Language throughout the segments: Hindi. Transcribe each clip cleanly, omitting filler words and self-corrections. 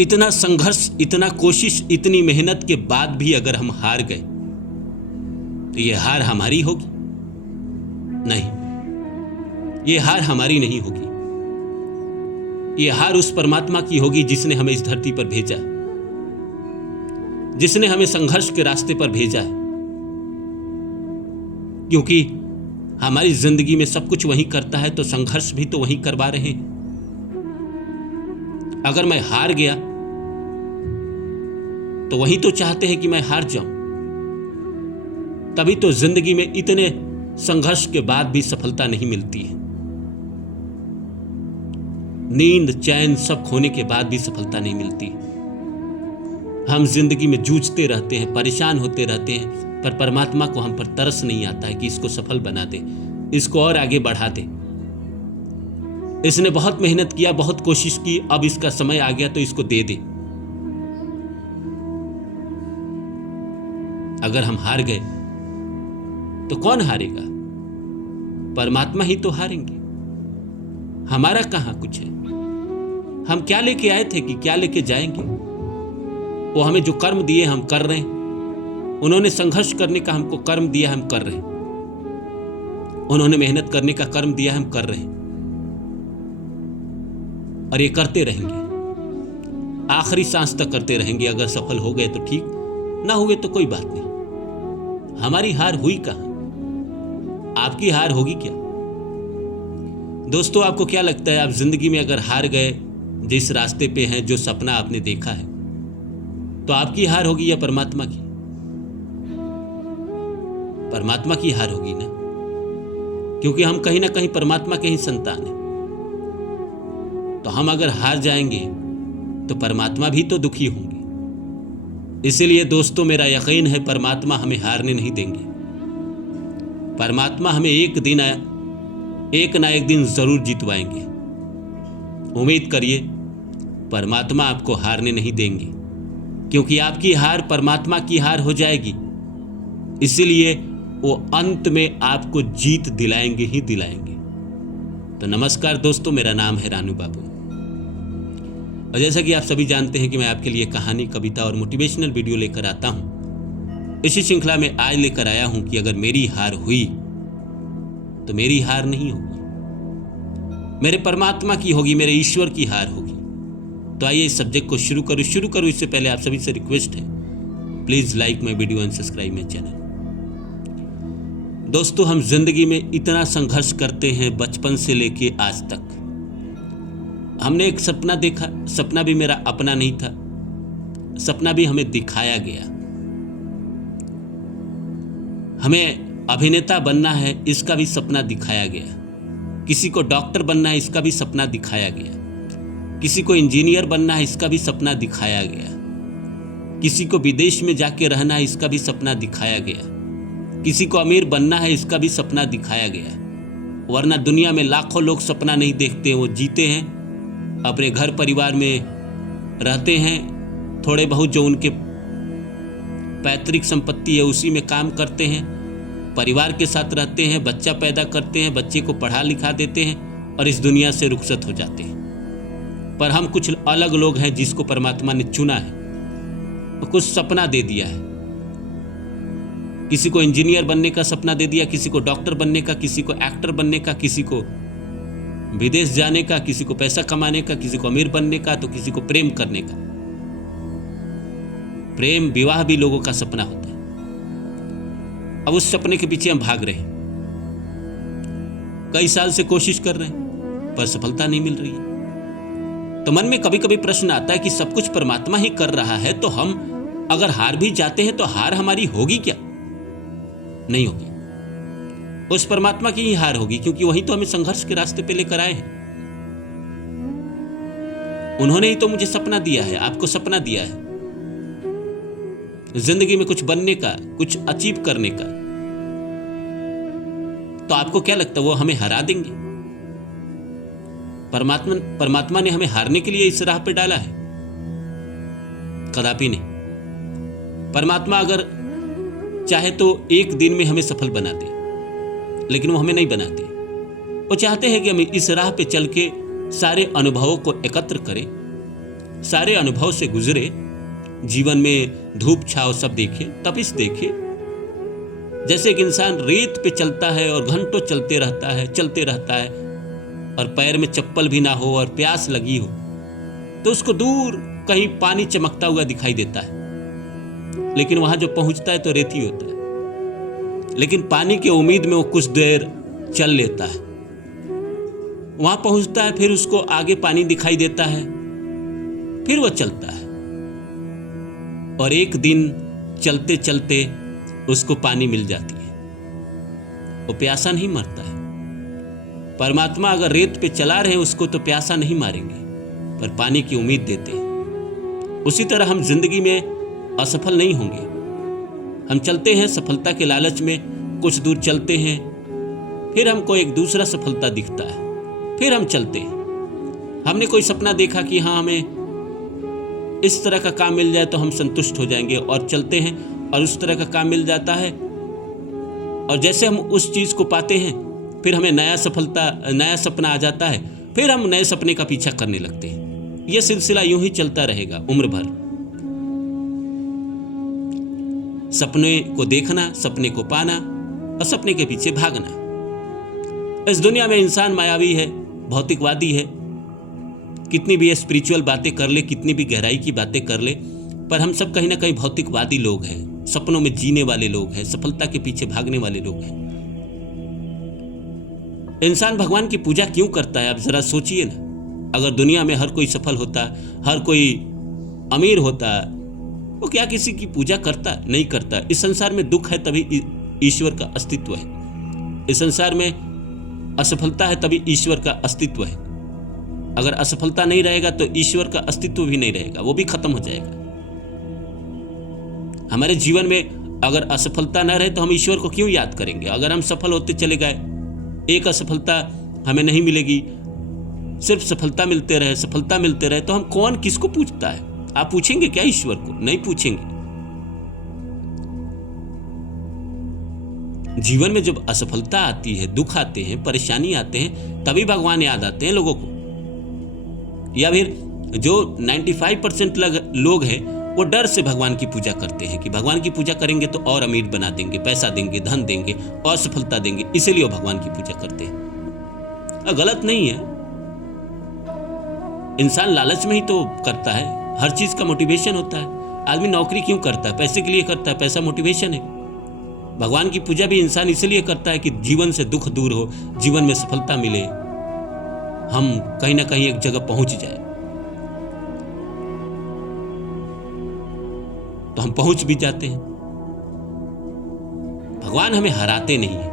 इतना संघर्ष, इतना कोशिश, इतनी मेहनत के बाद भी अगर हम हार गए तो ये हार हमारी होगी? नहीं, ये हार हमारी नहीं होगी। ये हार उस परमात्मा की होगी जिसने हमें इस धरती पर भेजा, जिसने हमें संघर्ष के रास्ते पर भेजा है। क्योंकि हमारी जिंदगी में सब कुछ वही करता है तो संघर्ष भी तो वही करवा रहे हैं। अगर मैं हार गया तो वही तो चाहते हैं कि मैं हार जाऊं। तभी तो जिंदगी में इतने संघर्ष के बाद भी सफलता नहीं मिलती है। नींद, चैन सब खोने के बाद भी सफलता नहीं मिलती। हम जिंदगी में जूझते रहते हैं, परेशान होते रहते हैं, पर परमात्मा को हम पर तरस नहीं आता है कि इसको सफल बना दे, इसको और आगे बढ़ा दे। इसने बहुत मेहनत किया, बहुत कोशिश की, अब इसका समय आ गया तो इसको दे दे। अगर हम हार गए तो कौन हारेगा? परमात्मा ही तो हारेंगे। हमारा कहां कुछ है? हम क्या लेके आए थे कि क्या लेके जाएंगे? वो हमें जो कर्म दिए हम कर रहे हैं। उन्होंने संघर्ष करने का हमको कर्म दिया, हम कर रहे हैं। उन्होंने मेहनत करने का कर्म दिया, हम कर रहे हैं और ये करते रहेंगे, आखिरी सांस तक करते रहेंगे। अगर सफल हो गए तो ठीक, ना हुए तो कोई बात नहीं। हमारी हार हुई कहां? आपकी हार होगी क्या? दोस्तों, आपको क्या लगता है, आप जिंदगी में अगर हार गए, जिस रास्ते पे हैं, जो सपना आपने देखा है, तो आपकी हार होगी या परमात्मा की? परमात्मा की हार होगी ना, क्योंकि हम कहीं ना कहीं परमात्मा के ही संतान हैं। तो हम अगर हार जाएंगे तो परमात्मा भी तो दुखी होंगे। इसीलिए दोस्तों, मेरा यकीन है परमात्मा हमें हारने नहीं देंगे। परमात्मा हमें एक ना एक दिन जरूर जितवाएंगे। उम्मीद करिए, परमात्मा आपको हारने नहीं देंगे, क्योंकि आपकी हार परमात्मा की हार हो जाएगी। इसीलिए वो अंत में आपको जीत दिलाएंगे ही दिलाएंगे। तो नमस्कार दोस्तों, मेरा नाम है रानू बाबू, और जैसा कि आप सभी जानते हैं कि मैं आपके लिए कहानी, कविता और मोटिवेशनल वीडियो लेकर आता हूं। इसी श्रृंखला में आज लेकर आया हूं कि अगर मेरी हार हुई तो मेरी हार नहीं होगी, मेरे परमात्मा की होगी, मेरे ईश्वर की हार होगी। तो आइए इस सब्जेक्ट को शुरू करूं। इससे पहले आप सभी से रिक्वेस्ट है, please like my video and subscribe my channel. दोस्तों, हम जिंदगी में इतना संघर्ष करते हैं, बचपन से लेके आज तक। हमने एक सपना देखा, सपना भी मेरा अपना नहीं था, सपना भी हमें दिखाया गया। हमें अभिनेता बनना है, इसका भी सपना दिखाया गया। किसी को डॉक्टर बनना है, इसका भी सपना दिखाया गया। किसी को इंजीनियर बनना है, इसका भी सपना दिखाया गया। किसी को विदेश में जाके रहना है, इसका भी सपना दिखाया गया। किसी को अमीर बनना है, इसका भी सपना दिखाया गया। वरना दुनिया में लाखों लोग सपना नहीं देखते, वो जीते हैं, अपने घर परिवार में रहते हैं, थोड़े बहुत जो उनके पैतृक संपत्ति है उसी में काम करते हैं, परिवार के साथ रहते हैं, बच्चा पैदा करते हैं, बच्चे को पढ़ा लिखा देते हैं और इस दुनिया से रुखसत हो जाते हैं। पर हम कुछ अलग लोग हैं जिसको परमात्मा ने चुना है, तो कुछ सपना दे दिया है। किसी को इंजीनियर बनने का सपना दे दिया, किसी को डॉक्टर बनने का, किसी को एक्टर बनने का, किसी को विदेश जाने का, किसी को पैसा कमाने का, किसी को अमीर बनने का, तो किसी को प्रेम करने का। प्रेम विवाह भी लोगों का सपना होता है। अब उस सपने के पीछे हम भाग रहे हैं, कई साल से कोशिश कर रहे हैं, पर सफलता नहीं मिल रही है। तो मन में कभी कभी प्रश्न आता है कि सब कुछ परमात्मा ही कर रहा है, तो हम अगर हार भी जाते हैं तो हार हमारी होगी क्या? नहीं होगी, उस परमात्मा की ही हार होगी, क्योंकि वही तो हमें संघर्ष के रास्ते पे लेकर आए हैं। उन्होंने ही तो मुझे सपना दिया है, आपको सपना दिया है, जिंदगी में कुछ बनने का, कुछ अचीव करने का। तो आपको क्या लगता है वो हमें हरा देंगे? परमात्मा ने हमें हारने के लिए इस राह पे डाला है? कदापि नहीं। परमात्मा अगर चाहे तो एक दिन में हमें सफल बना दे, लेकिन वो हमें नहीं बनाते। वो चाहते हैं कि हम इस राह पे चल के सारे अनुभवों को एकत्र करें, सारे अनुभव से गुजरे, जीवन में धूप छाव सब देखे, तपिश देखे। जैसे एक इंसान रेत पे चलता है और घंटों चलते रहता है और पैर में चप्पल भी ना हो और प्यास लगी हो, तो उसको दूर कहीं पानी चमकता हुआ दिखाई देता है, लेकिन वहां जो पहुंचता है तो रेत ही होता है। लेकिन पानी की उम्मीद में वो कुछ देर चल लेता है, वहां पहुंचता है, फिर उसको आगे पानी दिखाई देता है, फिर वो चलता है और एक दिन चलते चलते उसको पानी मिल जाती है। वो प्यासा नहीं मरता है। परमात्मा अगर रेत पे चला रहे हैं उसको तो प्यासा नहीं मारेंगे, पर पानी की उम्मीद देते हैं। उसी तरह हम जिंदगी में असफल नहीं होंगे। हम चलते हैं सफलता के लालच में, कुछ दूर चलते हैं, फिर हमको एक दूसरा सफलता दिखता है, फिर हम चलते हैं। हमने कोई सपना देखा कि हाँ हमें इस तरह का काम मिल जाए तो हम संतुष्ट हो जाएंगे, और चलते हैं और उस तरह का काम मिल जाता है, और जैसे हम उस चीज को पाते हैं फिर हमें नया सपना आ जाता है, फिर हम नए सपने का पीछा करने लगते हैं। यह सिलसिला यूं ही चलता रहेगा उम्र भर। सपने को देखना, सपने को पाना और सपने के पीछे भागना। इस दुनिया में इंसान मायावी है, भौतिकवादी है। कितनी भी स्पिरिचुअल बातें कर ले, कितनी भी गहराई की बातें कर ले, पर हम सब कहीं ना कहीं भौतिकवादी लोग हैं, सपनों में जीने वाले लोग हैं, सफलता के पीछे भागने वाले लोग हैं। इंसान भगवान की पूजा क्यों करता है? आप जरा सोचिए ना। अगर दुनिया में हर कोई सफल होता, हर कोई अमीर होता, वो क्या किसी की पूजा करता? नहीं करता। इस संसार में दुख है तभी ईश्वर का अस्तित्व है। इस संसार में असफलता है तभी ईश्वर का अस्तित्व है। अगर असफलता नहीं रहेगा तो ईश्वर का अस्तित्व भी नहीं रहेगा, वो भी खत्म हो जाएगा। हमारे जीवन में अगर असफलता न रहे तो हम ईश्वर को क्यों याद करेंगे? अगर हम सफल होते चले गए, एक असफलता हमें नहीं मिलेगी, सिर्फ सफलता मिलते रहे, तो हम कौन किसको पूछता है? आप पूछेंगे क्या ईश्वर को? नहीं पूछेंगे। जीवन में जब असफलता आती है, दुख आते हैं, परेशानी आते हैं, तभी भगवान याद आते हैं लोगों को। या फिर जो 95% लोग हैं वो डर से भगवान की पूजा करते हैं कि भगवान की पूजा करेंगे तो और अमीर बना देंगे, पैसा देंगे, धन देंगे और सफलता देंगे, इसीलिए वो भगवान की पूजा करते हैं। गलत नहीं है। इंसान लालच में ही तो करता है। हर चीज का मोटिवेशन होता है। आदमी नौकरी क्यों करता है? पैसे के लिए करता है, पैसा मोटिवेशन है। भगवान की पूजा भी इंसान इसलिए करता है कि जीवन से दुख दूर हो, जीवन में सफलता मिले, हम कहीं ना कहीं एक जगह पहुंच जाए। तो हम पहुंच भी जाते हैं। भगवान हमें हराते नहीं है।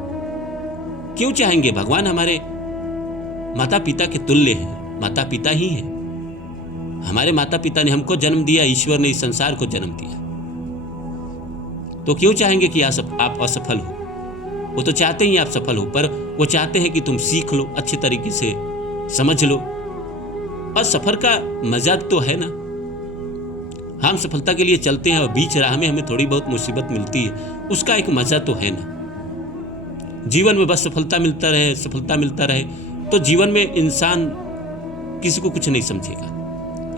क्यों चाहेंगे? भगवान हमारे माता पिता के तुल्य हैं। माता पिता ही हैं। हमारे माता पिता ने हमको जन्म दिया, ईश्वर ने इस संसार को जन्म दिया, तो क्यों चाहेंगे कि आप असफल हो? वो तो चाहते ही आप सफल हो, पर वो चाहते हैं कि तुम सीख लो, अच्छे तरीके से समझ लो। और सफर का मजा तो है ना। हम सफलता के लिए चलते हैं और बीच राह में हमें थोड़ी बहुत मुसीबत मिलती है, उसका एक मजा तो है ना। जीवन में बस सफलता मिलता रहे तो जीवन में इंसान किसी को कुछ नहीं समझेगा।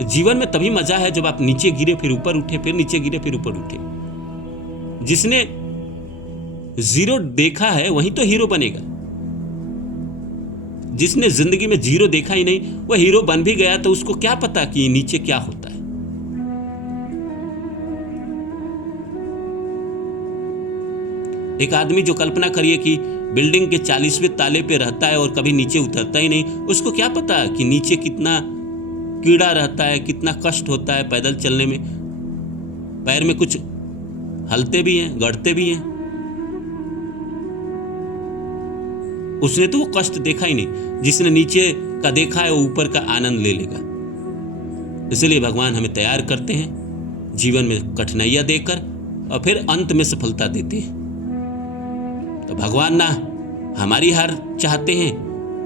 जीवन में तभी मजा है जब आप नीचे गिरे फिर ऊपर उठे, फिर नीचे गिरे फिर ऊपर उठे। जिसने जीरो देखा है वही तो हीरो बनेगा। जिसने जिंदगी में जीरो देखा ही नहीं, वह हीरो बन भी गया तो उसको क्या पता कि नीचे क्या होता है। एक आदमी जो कल्पना करिए कि बिल्डिंग के 40वें ताले पे रहता है और कभी नीचे उतरता ही नहीं, उसको क्या पता कि नीचे कितना कीड़ा रहता है, कितना कष्ट होता है पैदल चलने में। पैर में कुछ हलते भी हैं, गड़ते भी हैं। उसने तो वो कष्ट देखा ही नहीं। जिसने नीचे का देखा है वो ऊपर का आनंद ले लेगा। इसलिए भगवान हमें तैयार करते हैं जीवन में कठिनाइयां देकर और फिर अंत में सफलता देते हैं। तो भगवान ना हमारी हार चाहते हैं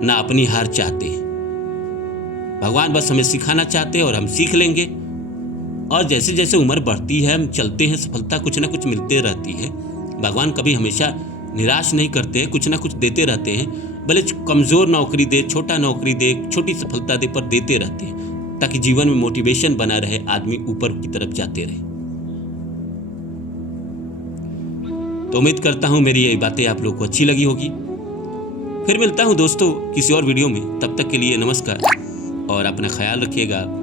ना अपनी हार चाहते हैं। भगवान बस हमें सिखाना चाहते हैं और हम सीख लेंगे। और जैसे जैसे उम्र बढ़ती है, हम चलते हैं, सफलता कुछ ना कुछ मिलते रहती है। भगवान कभी हमेशा निराश नहीं करते हैं, कुछ ना कुछ देते रहते हैं। भले कमजोर नौकरी दे, छोटा नौकरी दे, छोटी सफलता दे, पर देते रहते हैं। ताकि जीवन में मोटिवेशन बना रहे, आदमी ऊपर की तरफ जाते रहे। तो उम्मीद करता हूं मेरी ये बातें आप लोगों को अच्छी लगी होगी। फिर मिलता हूं दोस्तों किसी और वीडियो में, तब तक के लिए नमस्कार और अपना ख्याल रखिएगा।